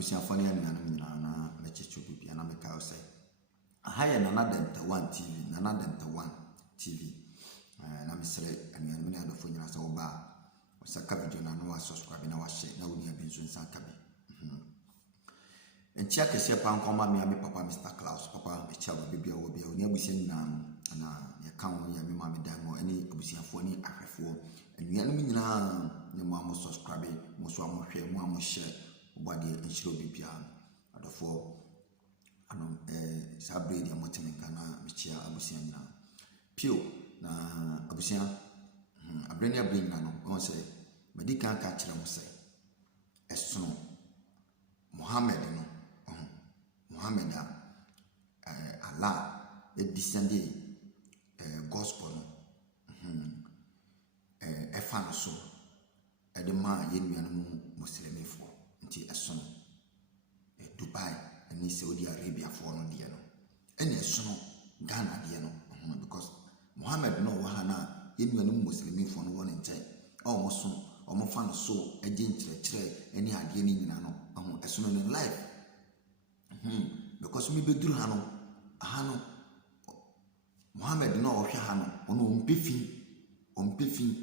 abusia fani ya nana nyina na mechechu bibia na meka o say ahaya Nana Denta 1 TV Nana Denta 1 TV na mesere anuanu me na adofo nyina sa oba osaka video na no subscribe na wa share na woni abenso nsanka bi entia kese pa nkoma me papa Mr. Klaus papa me chawo bibia wo bia oni abusia nyina na ya kan wo ya me ma me dan mo ani abusiafo ni ahwefo anuanu me nyina ne mo am subscribe mo so am hwe mo am share obade enshiro bibia adofo ano sabre dia motemenka na mechia abusia nyina pio na abusia abreni na no on say medika ka kire mo say esono Muhammad no Muhammad Allah descended gospel no efano so the man yenuanu muslimifo nti esono Dubai and Saudi Arabia for no dia no ene esono Ghana dia no because Muhammad no wahana yenuanu muslimifo no won nche omoso omofano so agin kire eni ade ni nyina no esono ne life because me beduru hano Muhammad no ohwe hano ono ompefi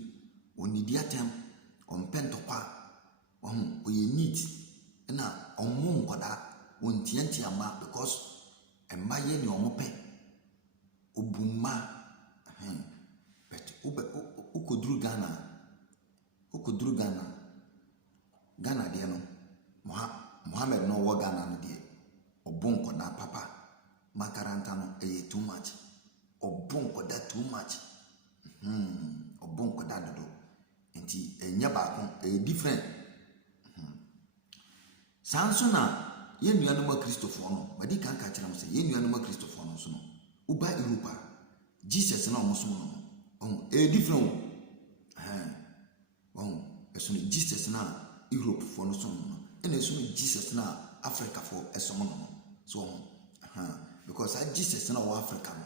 onidi atem ompentopa oye neat na omo nkoda ontianti ama because embaye ni omope obuma but ukoduru Ghana de no Muhammad no wo Ghana no de obonko na papa makaranta no too much obonko da too much obonko da dodo enti enya ba ko different sanso na ye nuanu ma Christopher no madi kan ka kira mo se ye nuanu ma Christopher no so no uba Europa Jesus na omoso no different eso no Jesus na Europe for no so no ene so Jesus na Africa for eso no so because Jesus na wa Africa no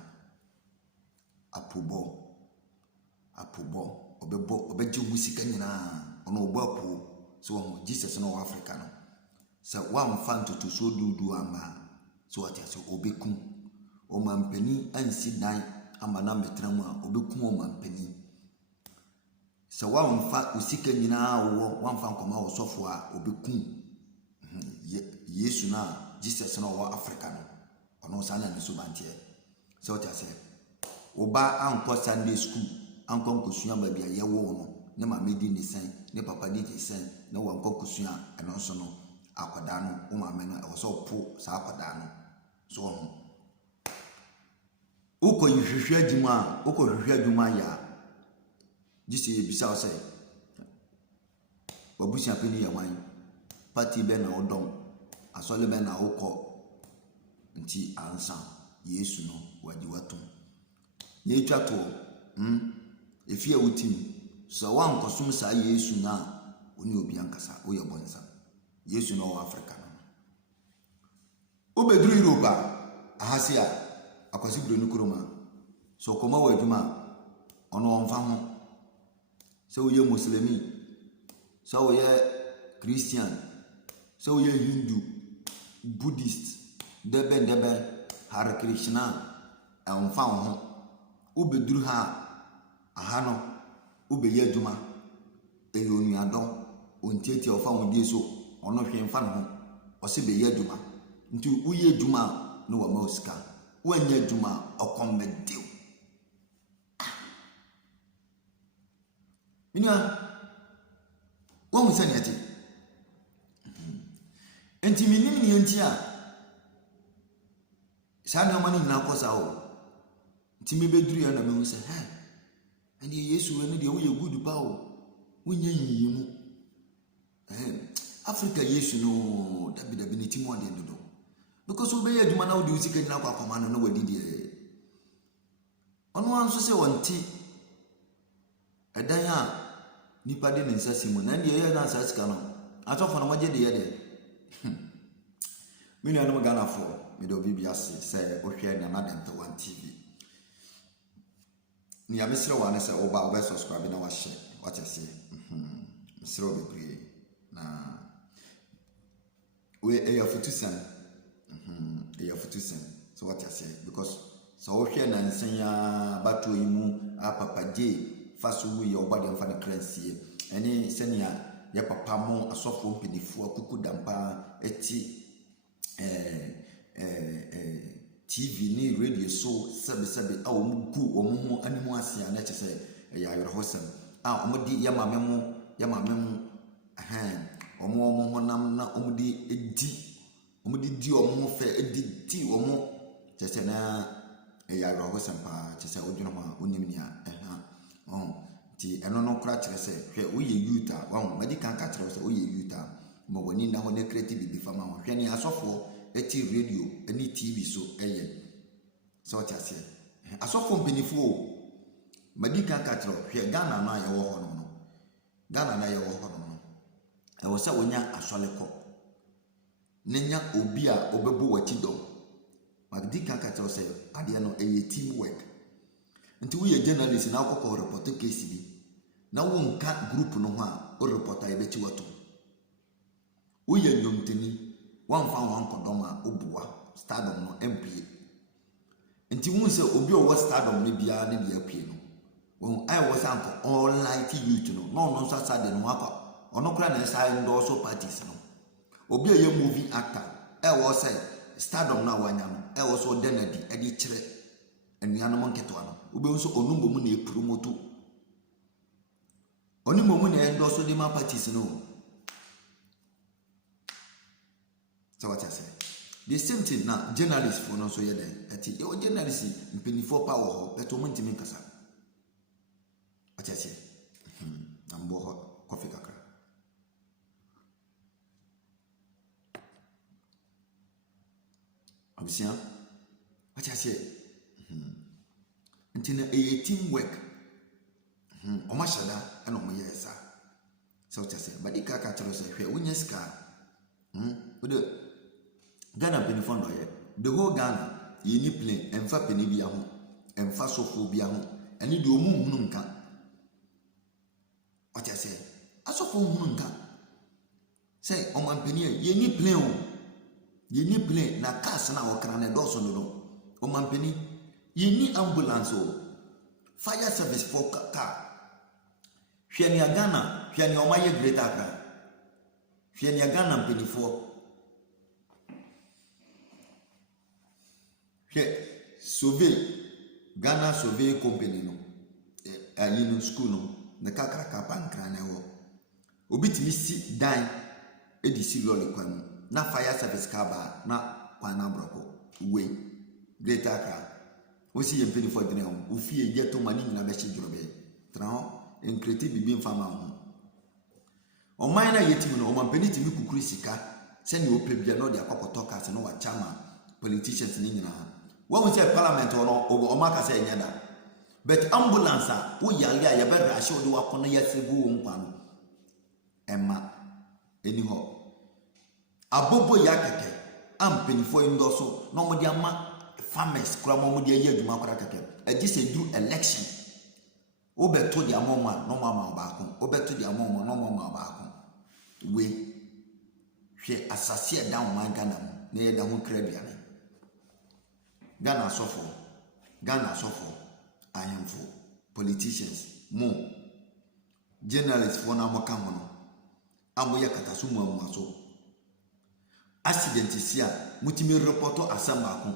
apobo obeje musika nyina ono obo apo so Jesus na wa Africa no so wa mfanto to so dudu ama so ati so obekum o mampani ansi dan ama na metramu a obekum o mampani so wa mfa usika nyina wo mfa nkoma wo sofo a obekum Yesu na Jesus na wa Africa no ono sana ni so bantie so ati ase oba anko Sunday school anko nkosua ba bia ye wo no ne ma medi ni sen ne papa di ti sen ne wo anko nkosua eno so no akoda no o ma me no e so po sa akoda no so ho uko yihwehwe adwuma ya jisi ebisa o say babusia peni ya wan party be na odom asole be na ukọ nti ansa Yesu no waji watum ye twato efia wutim so wan kosum sa Yesu na oni obi ankasa o ye bonsa Yesu no Africa no obedru Europe ahasia akwasibro nukuroma so koma wa adwuma ono onfa ho so ye muslimi so ye Christian so ye Hindu Buddhist debe Hare Krishna onfa ho obedru ha ahano obeye adwuma eyonu ado ontieti ofa ho die so ono hwe mfa no ose beye adwuma nti uye adwuma no wa mausika wanya adwuma okombedew minia wo musani ati enti minim ni entia sana mani na kosa o nti mebeduru ya na me say andi Yesu we no de wo ye good pa o wonya yiyimu Africa Yesu no dabi ni timo de dodo because we be aduma na wo de usika nyina kwa koma no wadi de ono anso se wonti edan a nipa de nsa simu na ndi ye na sa sika no atofo no magye de ye de me nua no Ghana for me do bibia se ohwe na Nana Denta 1 TV ni ya mesre wa na se oba subscribe na wa share what you say mesre obebre na we eya futusan eya futusan so what you say because so wo hwe na nsan ya bato yi mu apapaje faso wu ye obade mfa ne kransie ene senia ye papa mo asofo mpedifo akuku dampa eti TV ni radio so sebe a wo mu ho animu ase a na kyese ya yorhosam a omudi ya mamemu omo honam na omudi di omo fe editi omo kyese na ya yorhosam pa kyese odwene ho onim ni a ti eno no kra kyese hwe wo ye yuta wo madi kan ka kyerɛ sɛ wo ye yuta mo woni na ho ne creative bi fama ho hwe ni asofo eti radio eni TV so eye so what you say asofo mpenifo madi kan ka kyerɛ hwe Ghana na ye wo ho no Ghana na ye wo ho no e wo sɛ wonya asɔlekɔ nenya obi a obebu wachi dom madi kan ka kyerɛ sɛ ade no eye team work nti wo ye journalist na akɔkɔ report case bi na wo nka group no ho a o reporter e beti wato wo ye nyomteni wamfa wankodom a obuwa stardom no empie nti wo se obi o stardom ne bia ne bia pie no wo ai wo sanko all light youth no so sade no akwa ono kra na sai ndo so parties no obi a ye movie actor wo say stardom na wanya no wo so denadi e di kire enuanom nketo ano obi nso onumbo mu na e promote onimbo mu na ndo so di ma parties no. So what I say? The same thing now, journalists for no so yet. Ati your journalists mpinifo power but omo ntimi nkasa. What I say? Nambo coffee kakra. Abisia? What I say? Until a team work. Omo shada and omo yesa. So what I say? But the kaka tell us hwe wonya sika. Ghana penifo ye the whole Ghana ye ni plane emfa peni bia ho emfa sofo bia ho ene de omu hunu nka what I say asofo hunu nka say oman peni ye ni plane o ye ni plane na cars na okra na do so no oman peni ye ni ambulance o fire service for car hwe ni Ghana hwe ni omaye greater Accra hwe ni Ghana penifo Ghana Survey Company no no school no na kakraka pankra na wo obitimi si dan edisi lole kwam na fire service car ba na kwana broko we greater Accra wo si yempeni for dine o fie je to mani nyina be chidrobe tra en kreti bibi mfama ho o man na yetimi no o man peniti mi kukuri sika se ne opebia no de akokoto ka se no wa chama politicians ni nyina when we say parliament or maka say nyada but ambulance wo yale a ye be rashe wo de wakono yasegu wo nkwano emma eni ho abobo yakeke ampenifo indoso no mo de ama farmers kura mo de ayi aduma kura keke agi se do election wo beto de amoma no mama ba ko wo beto de amoma no mama ba ko we hwe asase e dan man Ghana na ye da ho krabiane Ghana suffer, ayamfo, politicians, mo, journalists for na moka hono, amoya katasumu amuaso. Accident isia, mutimi reporto asamba ako.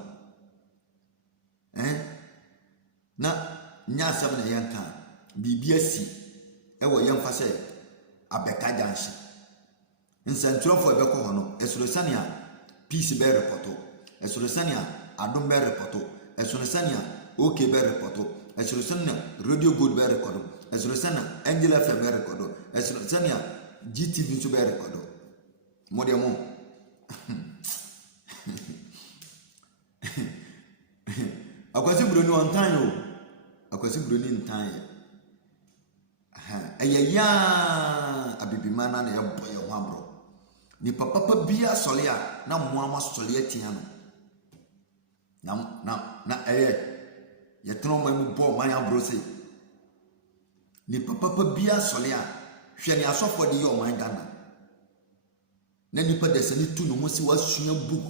Na nya asam na yanka, bibia si, ewo yamfa se abeka janshi. Nsantrofo ebeko hono, esurosania peace be reporto, esurosania Adom be reporto, esuresania OK be reporto, esuresania Radio Good be recordo, esuresania Angel FM be recordo, esuresania GTV so be recordo. Modiamo. Akwasi broni on time o. Akwasi broni in time. Ayaya abibimana na yeboye ho abro. Ni papa bia sole a na moama sole atia no. Na ye tron mu bo man abro se ni papa bia sole a hwe ni asofo de yo man Ghana na nipa de sani tu no ho si wasua book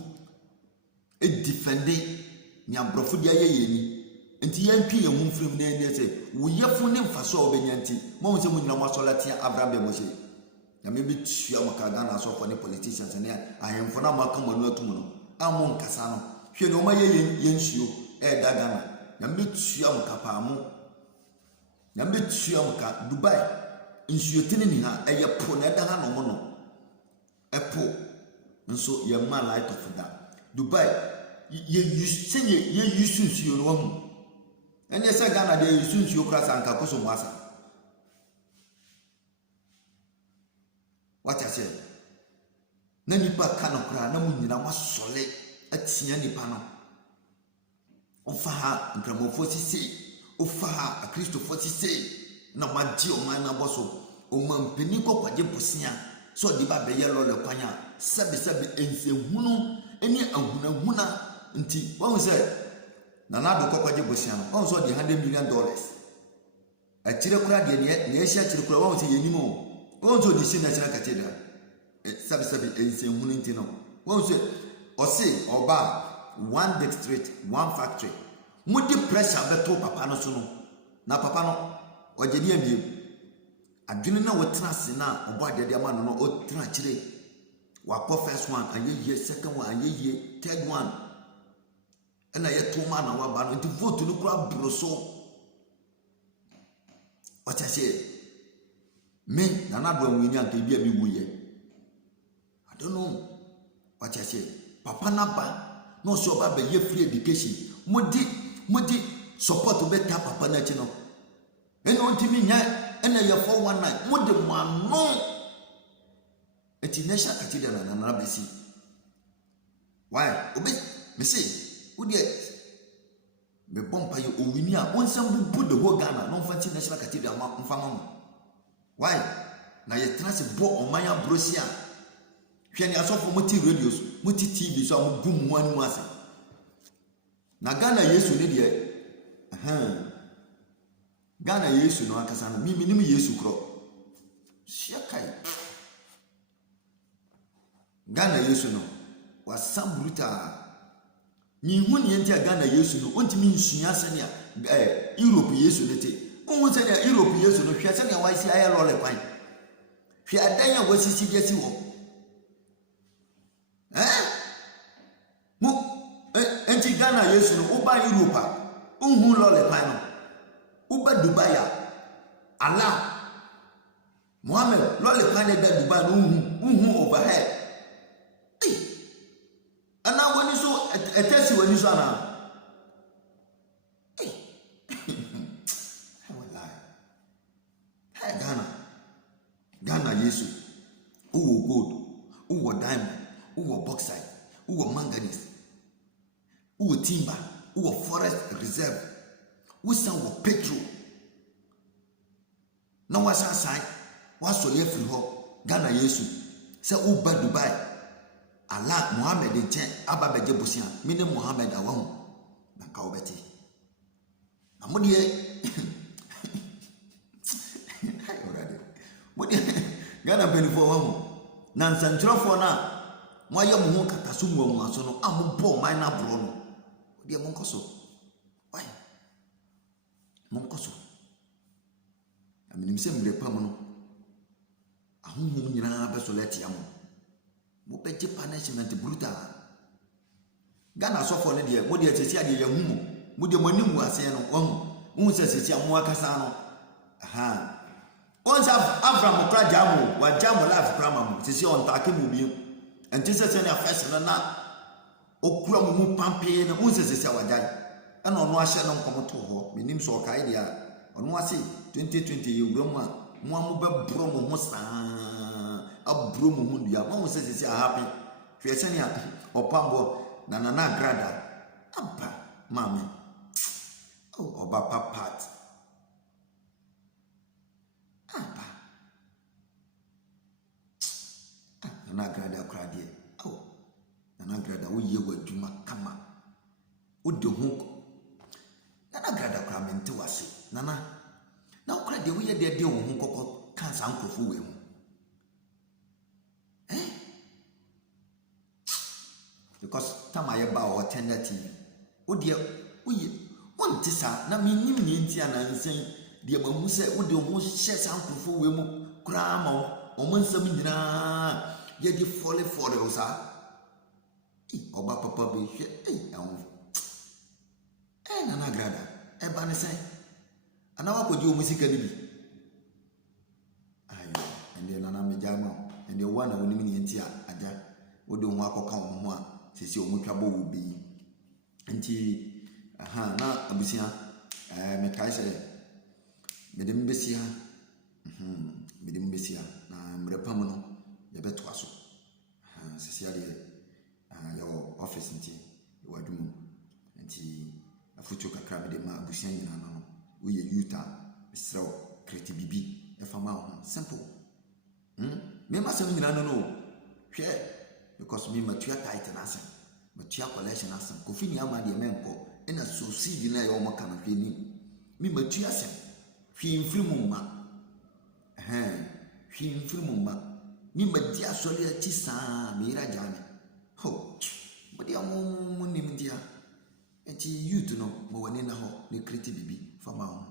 e defende ni abrofo de ayeye ni enti yantwi ye hu frim na ene se wo yefo ne mfaso a obenyanti mo hu se mu nyina mo asolatia Abraham be mo se na me bitua makaga na so for ne politicians ne ahemfo na maka manu atum no amon nkasa no hwe ne o ma ye nsuo e daga na me bitua mkapa mo na me bitua mka Dubai nsuo tini ni ha eye po na da ha no mo no epo nso ye ma light of that Dubai ye use nsuo no ho ene se Ghana de use nsuo kra sanka koso mwasa what I say na nipa ka no kra na munyina wasole atia nipa no ofa ha nkramofo sisi ofa ha akristofo sisi na magye o man na boso o man peni kokwaje bosia so di ba be ye lole kwanya sabe ensehunu eni ahunahuna nti won say na do kokwaje bosia no won so di $100 million akire kura de ne ehia akire kura won say yenimo won so di shi na chira katedra sabe ensehunu nti no won say o say oba one district one factory mudi pressure beto papa no so no na papa no ojedi amie adwene na wotena se na obo adede ama no no o tena kire wakọ first one ayeye second one ayeye third one ena ye to ma na waba no nti vote no kura broso wacha se me na na do anwini anka bia mi wuye I don't know wacha se papa na ba no so ba be ye free education modi support better papa na chi no eno ntimi nya ena ye 419 modi mano eti nesha katida na besi why obi me say udi me bompa ye owini a onsam bu the whole Ghana no fancy national katida mfama why na ye trans bo omanya brosia hwe ni asofo moti radios moti TV so am gum mu anu ase na Ghana Yesu ne de Ghana Yesu no akasa no mimi nim Yesu kro shiakai Ghana Yesu no wasam bruta ni hu ne enti Ghana Yesu no ontimi nsua sene a Europe Yesu ne te onwo sene a Europe Yesu no hwe sene a waisi aye lole kwan hwe adan a wasisi biasi wo enti Ghana Yesu no uba Europe unhu lole kwan no uba Dubai Allah Muhammad lole kwan da Dubai no unhu overhead ana woni so etesi woni so ana wallahi Ghana Yesu uwo gold uwo diamond uwo bauxite uwo manganese uwo timber uwo forest reserve usan wo petrol na wasasai waso ye firi ho Ghana Yesu se uba Dubai Allah Muhammad nche aba beje busia mine Muhammad awahu na ka obeti amodi modi Ghana benifo wahu na nsantrofo na moye mu ho kataso mu aso no ambo man na bro no odi mo nkoso why mo nkoso aminim se mbre pam no ahunhum nyina be so leti am mo peje punishment brutal Ghana sofo ne de mo de atesi ade ya humo mo de manimu ase no won se sesi am akasa no once Abraham kra jamu wa jamu life kra mamu sesi on take mu bi enti se se na first na okura mu pampe na won se sesi awajai ana ono ahye no nkomoto ho menim so kai dia ono ase 2020 ye wura mu amu be bro mu ho saa abro mu hu dia won se sesi happy hwe se ne opambo na grada aba mama oba papat aba na grada krade na grada wo ye waduma kama wo de hu na grada kramente wase na krade wo ye de wo hu kokko kan san krofo we mu because time I ba or tender TV o deɛ woyɛ wonte saa na menim ne nti anansen deɛ mahu sɛ wode wo hyɛ saa nkurɔfoɔ wei mu koraa ma ɔmo nsɛm nyinaa yɛde fɔle wo saa ɔba papa bɛhwɛ ɛho Nana Grada ɛba ne sɛn ana wakɔgye ɔmo sika no bi ayo ɛndeɛ nana megya ma ɛndeɛ wo na wonim ne nti a agya wode wo ho akɔka wo ho a sɛsi ɔmo twa bɔ wo bi nti na abusua mekae sɛ mede mbɛsia na mmerɛ pam no yɛbɛtoa so sɛsi adeɛ yɛwɔ office nti yɛwɔ adwuma nti afotuo kakra mede ma abusua nyinaa no woyɛ youth a mesrɛ wo kreti bibi ɛfa ma ho simple mema sɛm nyinaa no hwɛ because me matua tight na asɛm matua collection asɛm kofi ni ama deɛ menkɔ ɛna succeed na yɛ ɔmo ka no hwɛ ni me matua asɛm hwɛ mfiri mu ma hwɛ mfiri mu ma me madi asɔre akyi saa me yira gya me ho mode amo nim dia enti youth no mo wani na ho ne kreti bibi fa ma ho